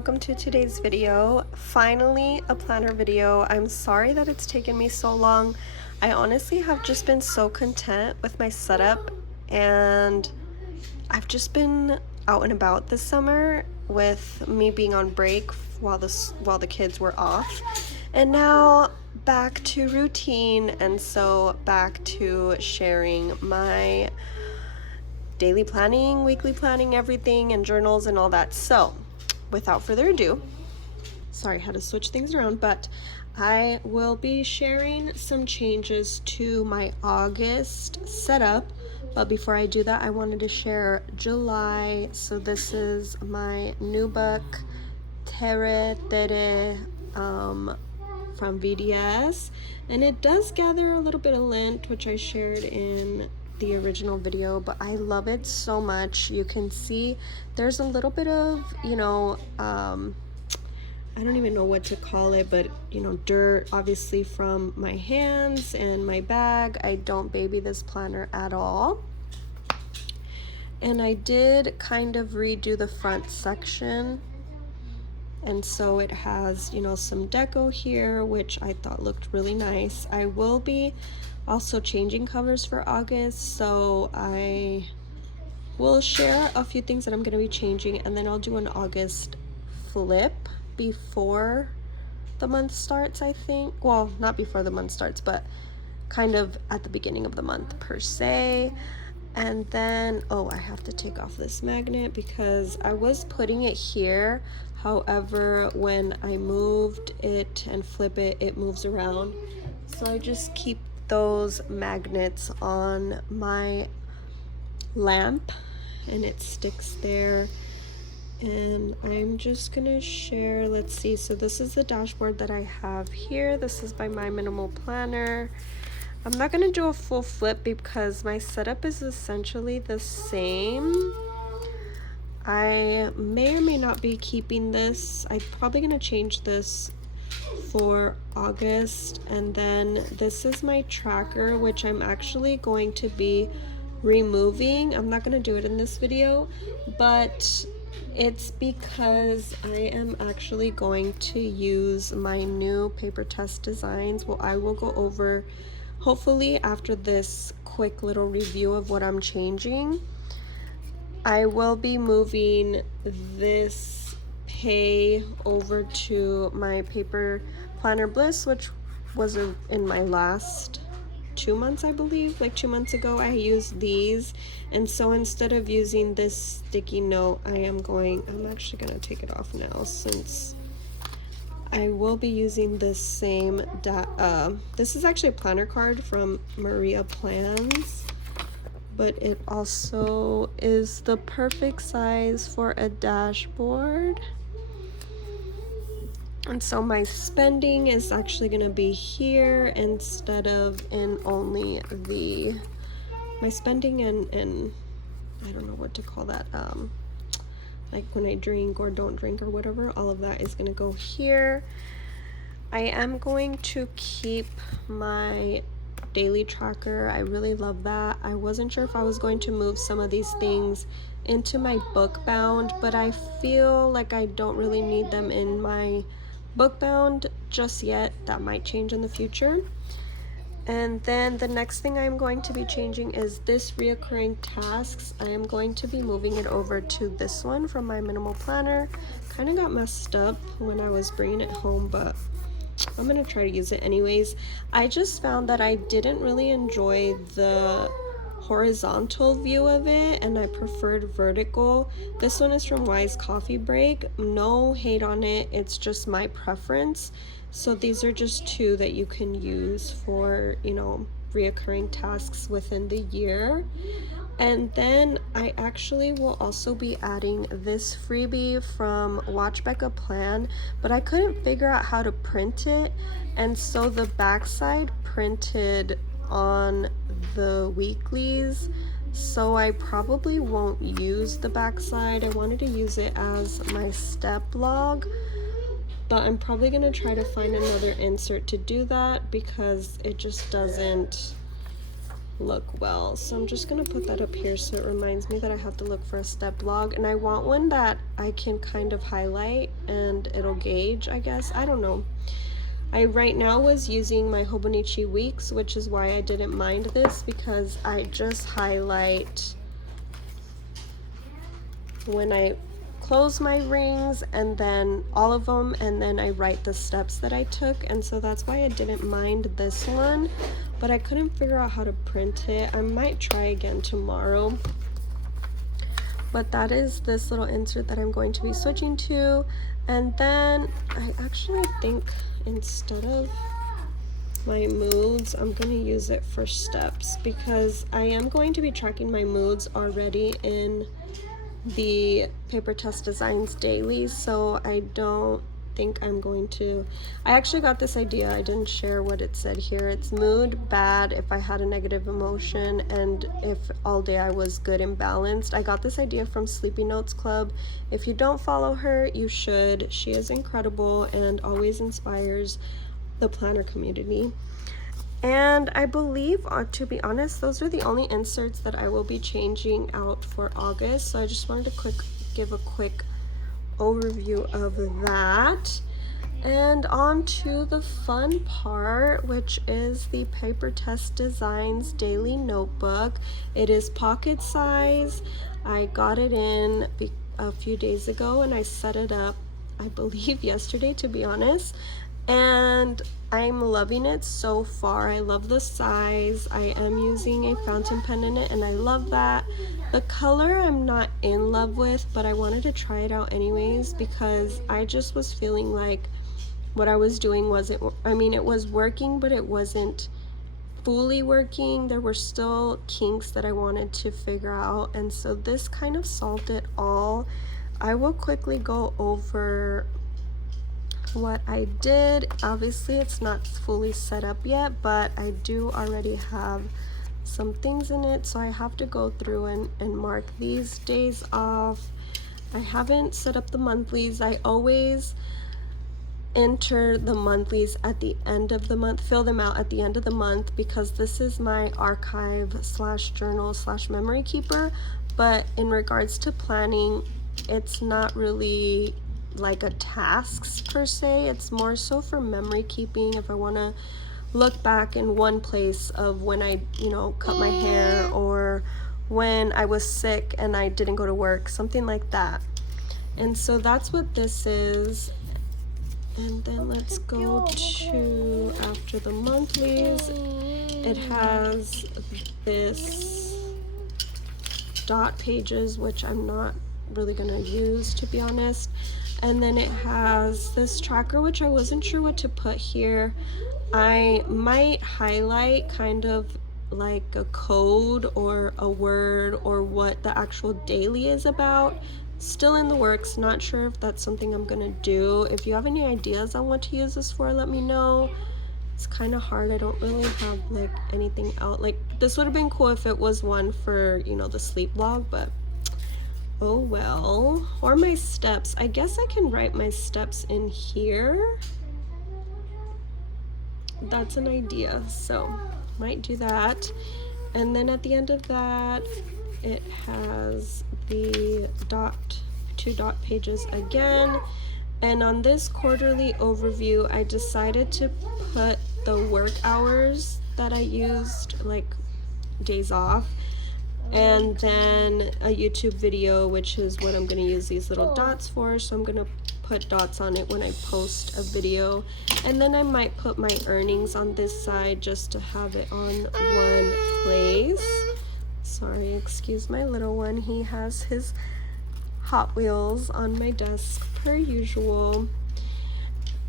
welcome to today's video. Finally, a planner video. I'm sorry that it's taken me so long. I honestly have just been so content with my setup, and I've just been out and about this summer with me being on break while the kids were off, and now back to routine, and so back to sharing my daily planning, weekly planning, everything, and journals and all that. So without further ado, sorry, I had to switch things around, but I will be sharing some changes to my August setup. But before I do that, I wanted to share July. So this is my new book, Papertessdesigns, from VDS, and it does gather a little bit of lint, which I shared in the original video, but I love it so much. You can see there's a little bit of, I don't even know what to call it, but dirt obviously from my hands and my bag. I don't baby this planner at all. And I did kind of redo the front section, and so it has some deco here, which I thought looked really nice. I will be also changing covers for August, so I will share a few things that I'm going to be changing, and then I'll do an August flip before the month starts, I think. Well, not before the month starts, but kind of at the beginning of the month per se. And then, I have to take off this magnet because I was putting it here. However, when I moved it and flip it, it moves around. So I just keep those magnets on my lamp and it sticks there. And I'm just gonna share, let's see, so this is the dashboard that I have here. This is by My Minimal Planner. I'm not gonna do a full flip because my setup is essentially the same. I may or may not be keeping this. I'm probably gonna change this for August. And then this is my tracker, which I'm actually going to be removing. I'm not gonna do it in this video, but it's because I am actually going to use my new Papertessdesigns. Well, I will go over, hopefully after this quick little review of what I'm changing, I will be moving this pay over to my Paper Planner Bliss, which was in my last 2 months, I believe. Like 2 months ago, I used these, and so instead of using this sticky note, I'm actually gonna take it off now, since I will be using this same this is actually a planner card from Maria Plans, but it also is the perfect size for a dashboard. And so my spending is actually going to be here instead of in only my spending and I don't know what to call that, like when I drink or don't drink or whatever, all of that is going to go here. I am going to keep my daily tracker. I really love that. I wasn't sure if I was going to move some of these things into my book bound, but I feel like I don't really need them in my book bound just yet. That might change in the future. And then the next thing I'm going to be changing is this reoccurring tasks. I am going to be moving it over to this one from My Minimal Planner. Kind of got messed up when I was bringing it home, but I'm gonna try to use it anyways. I just found that I didn't really enjoy the horizontal view of it, and I preferred vertical. This one is from Wise Coffee Break. No hate on it, it's just my preference. So these are just two that you can use for reoccurring tasks within the year. And then I actually will also be adding this freebie from Watch Becca Plan, but I couldn't figure out how to print it, and so the backside printed on the weeklies, so I probably won't use the backside. I wanted to use it as my step log, but I'm probably going to try to find another insert to do that because it just doesn't look well. So I'm just gonna put that up here so it reminds me that I have to look for a step log, and I want one that I can kind of highlight and it'll gauge, I guess. I don't know. I right now was using my Hobonichi Weeks, which is why I didn't mind this, because I just highlight when I close my rings and then all of them, and then I write the steps that I took, and so that's why I didn't mind this one, but I couldn't figure out how to print it. I might try again tomorrow. But that is this little insert that I'm going to be switching to. And then I actually think instead of my moods, I'm going to use it for steps, because I am going to be tracking my moods already in the Papertessdesigns daily, so I don't think I'm going to. I actually got this idea, I didn't share what it said here. It's mood bad if I had a negative emotion, and if all day I was good and balanced. I got this idea from Sleepy Notes Club. If you don't follow her, you should. She is incredible and always inspires the planner community. And I believe, to be honest, those are the only inserts that I will be changing out for August. So I just wanted to give a quick overview of that. And on to the fun part, which is the Papertessdesigns daily notebook. It is pocket size. I got it in a few days ago, and I set it up, I believe, yesterday, to be honest. And I'm loving it so far. I love the size. I am using a fountain pen in it, and I love that. The color I'm not in love with, but I wanted to try it out anyways, because I just was feeling like what I was doing wasn't, I mean, it was working, but it wasn't fully working. There were still kinks that I wanted to figure out, and so this kind of solved it all. I will quickly go over what I did. Obviously it's not fully set up yet, but I do already have some things in it, so I have to go through and mark these days off. I haven't set up the monthlies. I always enter the monthlies at the end of the month, fill them out at the end of the month, because this is my archive / journal / memory keeper. But in regards to planning, it's not really like a tasks per se. It's more so for memory keeping. If I want to look back in one place of when I, cut my hair, or when I was sick and I didn't go to work, something like that. And so that's what this is. And then let's go to after the monthlies. It has this dot pages, which I'm not really gonna use, to be honest. And then it has this tracker, which I wasn't sure what to put here. I might highlight kind of like a code or a word or what the actual daily is about. Still in the works, not sure if that's something I'm gonna do. If you have any ideas on what to use this for, let me know. It's kind of hard. I don't really have like anything out. Like, this would have been cool if it was one for, the sleep log, but oh well. Or my steps. I guess I can write my steps in here. That's an idea, so might do that. And then at the end of that, it has the two dot pages again. And on this quarterly overview, I decided to put the work hours that I used, like days off, and then a YouTube video, which is what I'm going to use these little dots for. So I'm going to put dots on it when I post a video. And then I might put my earnings on this side just to have it on one place. Sorry, excuse my little one. He has his Hot Wheels on my desk per usual.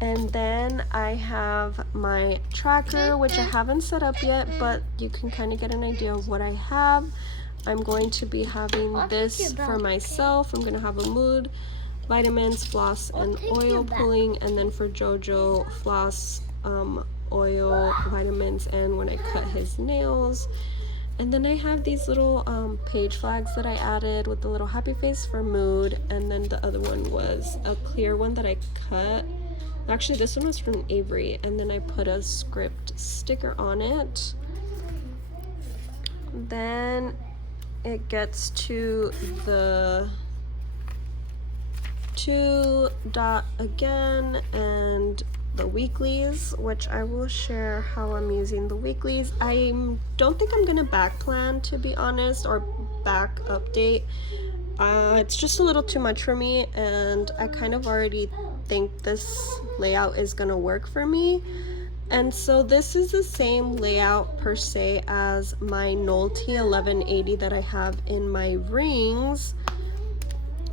And then I have my tracker, which I haven't set up yet, but you can kind of get an idea of what I have. I'm going to be having this for myself. I'm going to have a mood, vitamins, floss, and oil pulling. And then for Jojo, floss, oil, vitamins, and when I cut his nails. And then I have these little page flags that I added with the little happy face for mood. And then the other one was a clear one that I cut. Actually, this one was from Avery. And then I put a script sticker on it. Then it gets to the 2 dot again and the weeklies, which I will share how I'm using the weeklies. I don't think I'm gonna back plan, to be honest, or back update. It's just a little too much for me, and I kind of already think this layout is gonna work for me. And so this is the same layout per se as my Nolte 1180 that I have in my rings,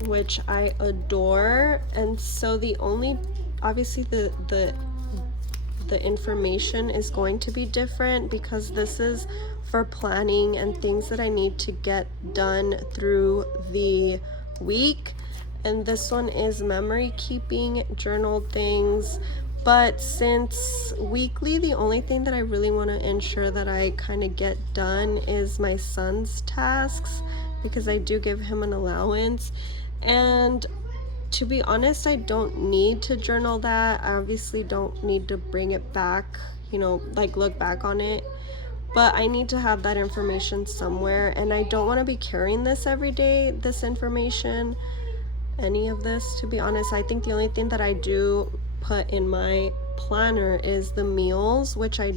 which I adore. And so the only, obviously the information is going to be different because this is for planning and things that I need to get done through the week, and this one is memory keeping, journal things. But since weekly, the only thing that I really want to ensure that I kind of get done is my son's tasks, because I do give him an allowance. And to be honest, I don't need to journal that. I obviously don't need to bring it back, you know, like look back on it, but I need to have that information somewhere, and I don't want to be carrying this every day, this information, any of this, to be honest. I think the only thing that I do put in my planner is the meals, which I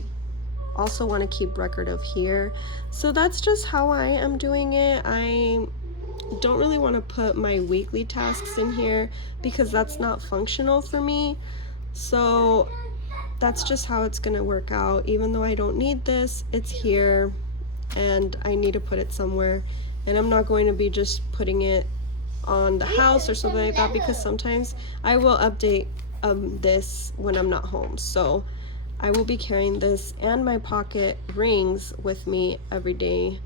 also want to keep record of here. So that's just how I am doing it. I don't really want to put my weekly tasks in here because that's not functional for me. So that's just how it's gonna work out. Even though I don't need this, it's here and I need to put it somewhere, and I'm not going to be just putting it on the house or something like that, because sometimes I will update this when I'm not home. So I will be carrying this and my pocket rings with me every day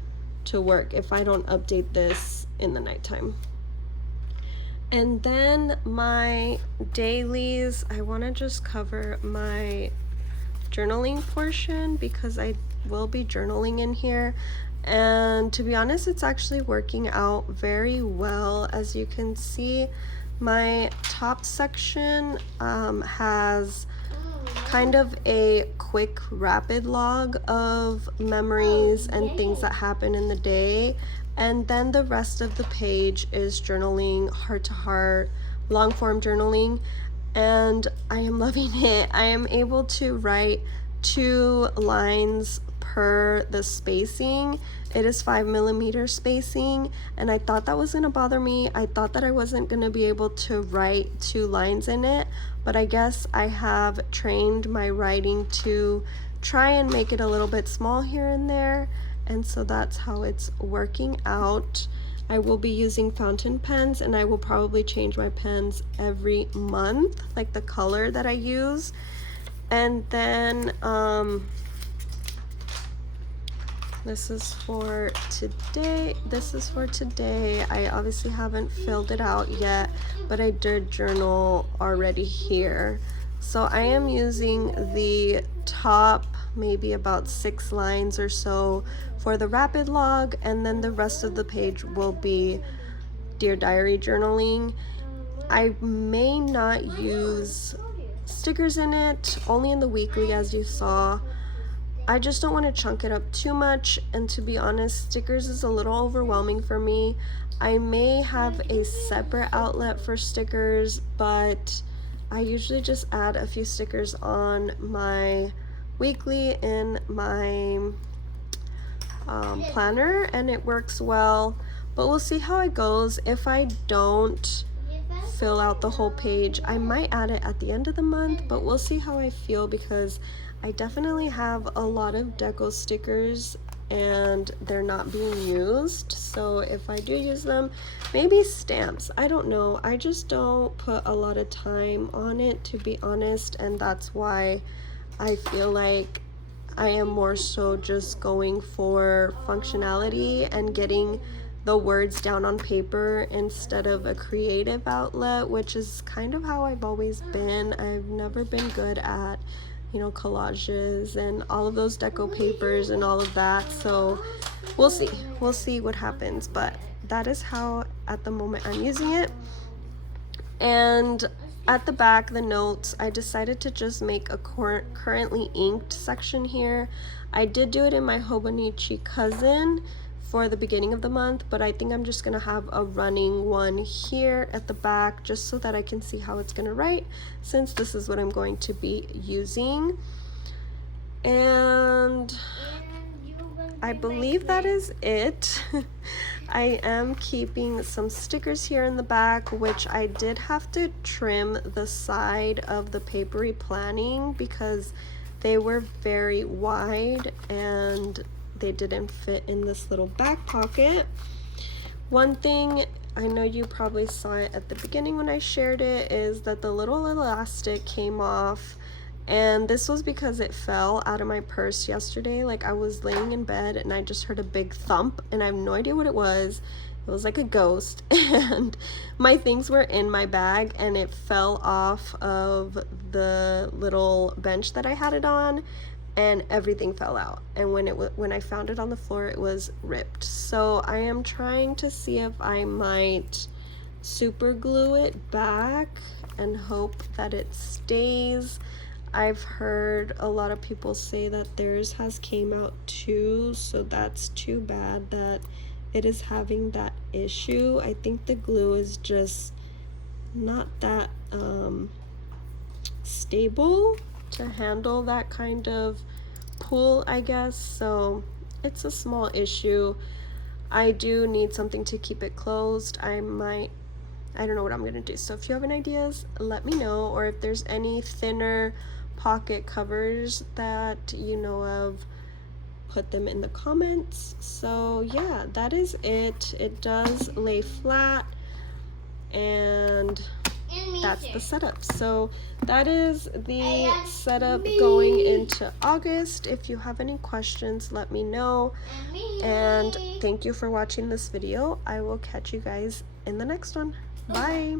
to work if I don't update this in the nighttime. And then my dailies, I want to just cover my journaling portion because I will be journaling in here. And to be honest, it's actually working out very well. As you can see, my top section has kind of a quick rapid log of memories and things that happen in the day, and then the rest of the page is journaling, heart to heart, long form journaling, and I am loving it. I am able to write 2 lines per the spacing. It is 5mm spacing, and I thought that was gonna bother me. I thought that I wasn't gonna be able to write 2 lines in it, but I guess I have trained my writing to try and make it a little bit small here and there, and so that's how it's working out. I will be using fountain pens, and I will probably change my pens every month, like the color that I use. And then this is for today. I obviously haven't filled it out yet, but I did journal already here. So I am using the top maybe about 6 lines or so for the rapid log, and then the rest of the page will be Dear Diary journaling. I may not use stickers in it, only in the weekly, as you saw. I just don't want to chunk it up too much, and to be honest, stickers is a little overwhelming for me. I may have a separate outlet for stickers, but I usually just add a few stickers on my weekly in my planner, and it works well. But we'll see how it goes. If I don't fill out the whole page, I might add it at the end of the month, but we'll see how I feel, because I definitely have a lot of deco stickers and they're not being used. So if I do use them, maybe stamps, I don't know. I just don't put a lot of time on it, to be honest, and that's why I feel like I am more so just going for functionality and getting the words down on paper instead of a creative outlet, which is kind of how I've always been. I've never been good at, you know, collages and all of those deco papers and all of that. So we'll see what happens, but that is how at the moment I'm using it. And at the back, the notes, I decided to just make a currently inked section here. I did do it in my Hobonichi cousin for the beginning of the month, but I think I'm just gonna have a running one here at the back just so that I can see how it's gonna write, since this is what I'm going to be using. And I believe that is it. I am keeping some stickers here in the back, which I did have to trim the side of the papery planning because they were very wide and they didn't fit in this little back pocket. One thing, I know you probably saw it at the beginning when I shared it, is that the little elastic came off. And this was because it fell out of my purse yesterday. Like, I was laying in bed and I just heard a big thump and I have no idea what it was. It was like a ghost, and my things were in my bag and it fell off of the little bench that I had it on, and everything fell out. And when I found it on the floor, it was ripped. So I am trying to see if I might super glue it back and hope that it stays. I've heard a lot of people say that theirs has came out too, so that's too bad that it is having that issue. I think the glue is just not that stable to handle that kind of pull, I guess, so it's a small issue. I do need something to keep it closed. I don't know what I'm gonna do, so if you have any ideas, let me know, or if there's any thinner pocket covers that you know of, put them in the comments. So yeah, that is it. It does lay flat, and that's the setup. So that is the setup going into August. If you have any questions, let me know, and thank you for watching this video. I will catch you guys in the next one. Bye.